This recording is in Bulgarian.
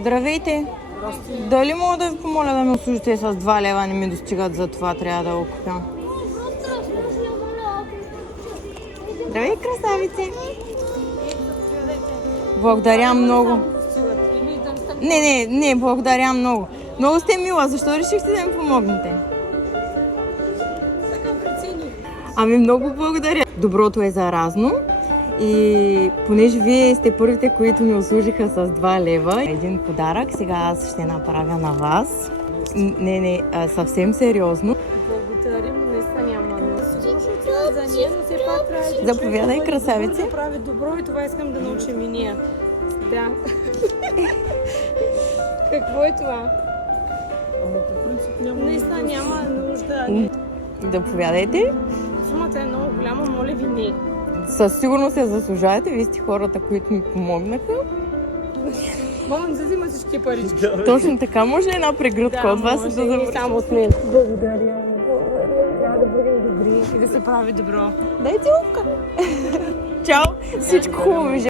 Здравейте! Дали мога да ви помоля да ме услужите с 2 лева, не ми достигат, за това трябва да го купя. Здравей, красавице! Благодаря много. Не, благодаря много. Много сте мила, защо решихте да ми помогнете? Ами много благодаря. Доброто е заразно и понеже вие сте първите, които ми услужиха с 2 лева, един подарък, сега аз ще направя на вас. Не, съвсем сериозно. Благодарим, наистина няма много. Сигурно ще отиват за нея, но все пак трябва да Заповядай, красавице. да прави добро и това искам да научим и ние. Да. Какво е това? Ама по принцип няма. Наистина няма нужда. Заповядайте. Сумата е много голяма, моля ви не. Със сигурност се заслужавате, вие сте хората, които ми помогнаха. Мога да взима всички парички. Точно така, може ли една прегръдка от вас може да и завърши? само от мен. Благодаря. Трябва да бъдем добри и да се прави добро. Дайте лупка! Чао! Всичко хубаво ви